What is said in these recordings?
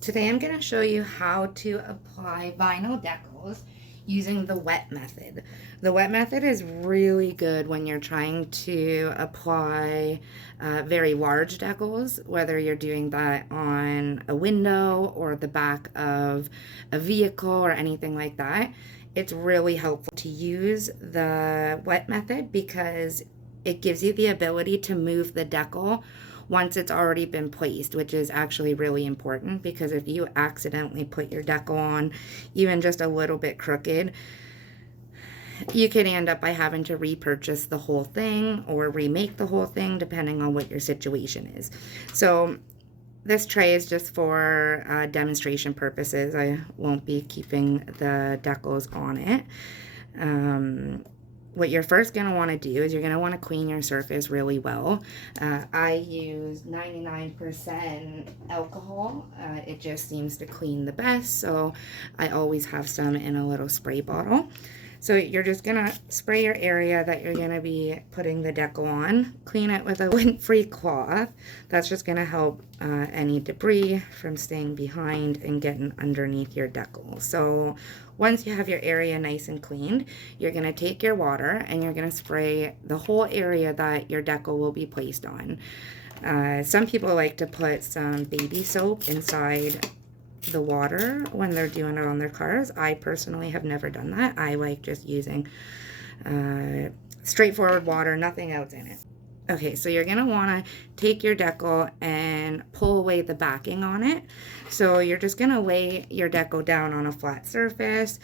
Today I'm going to show you how to apply vinyl decals using the wet method. The wet method is really good when you're trying to apply very large decals, whether you're doing that on a window or the back of a vehicle or anything like that. It's really helpful to use the wet method because it gives you the ability to move the decal once it's already been placed, which is actually really important because if you accidentally put your decal on even just a little bit crooked, you could end up by having to repurchase the whole thing or remake the whole thing depending on what your situation is. So this tray is just for demonstration purposes. I won't be keeping the decals on it. What you're first going to want to do is you're going to want to clean your surface really well. I use 99% alcohol. It just seems to clean the best, so I always have some in a little spray bottle. So you're just going to spray your area that you're going to be putting the decal on. Clean it with a lint-free cloth. That's just going to help any debris from staying behind and getting underneath your decal. So once you have your area nice and cleaned, you're going to take your water and you're going to spray the whole area that your decal will be placed on. Some people like to put some baby soap inside the water when they're doing it on their cars. I personally have never done that. I like just using straightforward water, nothing else in it. Okay, so you're going to want to take your decal and pull away the backing on it. So you're just going to lay your decal down on a flat surface.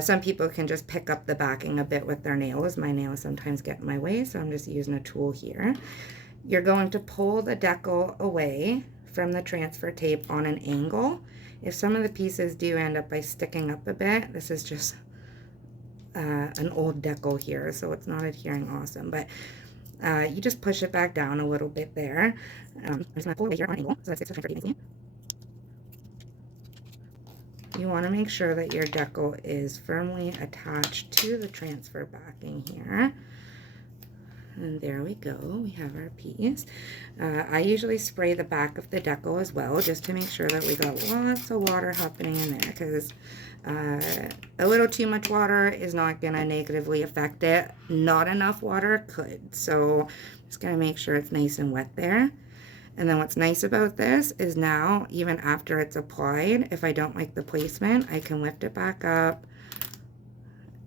Some people can just pick up the backing a bit with their nails. My nails sometimes get in my way, so I'm just using a tool here. You're going to pull the decal away from the transfer tape on an angle. If some of the pieces do end up by sticking up a bit, this is just an old decal here, so it's not adhering awesome, but you just push it back down a little bit there. I'm just going to pull away here on an angle, so that's the transfer tape. You want to make sure that your decal is firmly attached to the transfer backing here. And there we go, we have our piece. I usually spray the back of the decal as well, just to make sure that we got lots of water happening in there, because a little too much water is not going to negatively affect it. Not enough water could. So I'm just going to make sure it's nice and wet there. And then what's nice about this is now, even after it's applied, if I don't like the placement, I can lift it back up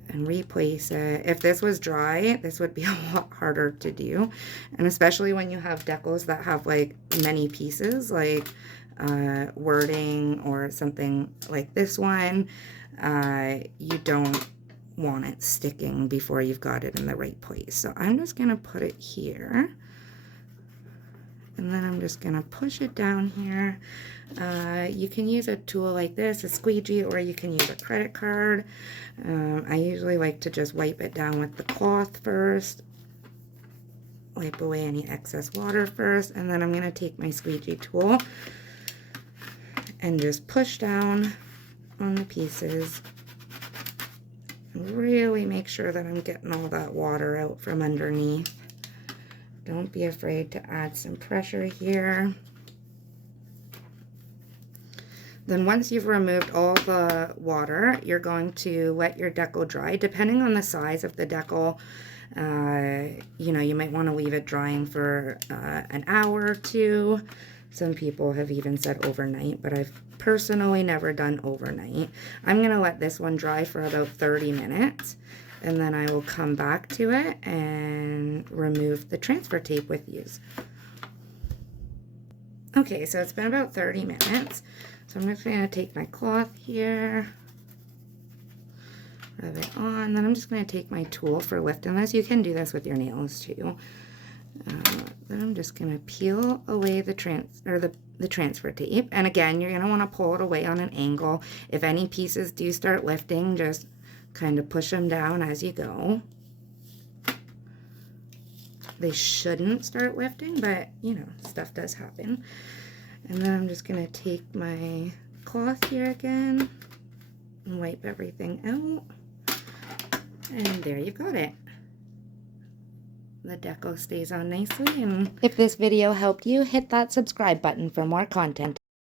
and replace it. If this was dry, this would be a lot harder to do, and especially when you have decals that have like many pieces, like wording or something like this one, you don't want it sticking before you've got it in the right place. So I'm just gonna put it here, and then I'm just gonna push it down here. You can use a tool like this, a squeegee, or you can use a credit card. I usually like to just wipe it down with the cloth first, wipe away any excess water first, and then I'm going to take my squeegee tool and just push down on the pieces and really make sure that I'm getting all that water out from underneath. Don't be afraid to add some pressure here. Then once you've removed all the water, you're going to let your decal dry. Depending on the size of the decal, you know, you might want to leave it drying for an hour or two. Some people have even said overnight, but I've personally never done overnight. I'm going to let this one dry for about 30 minutes, and then I will come back to it and remove the transfer tape with these. Okay, so it's been about 30 minutes. So I'm just going to take my cloth here, rub it on, then I'm just going to take my tool for lifting this. You can do this with your nails too. Then I'm just going to peel away the transfer tape. And again, you're going to want to pull it away on an angle. If any pieces do start lifting, just kind of push them down as you go. They shouldn't start lifting, but you know, stuff does happen. And then I'm just going to take my cloth here again and wipe everything out. And there you've got it. The decal stays on nicely. And if this video helped you, hit that subscribe button for more content.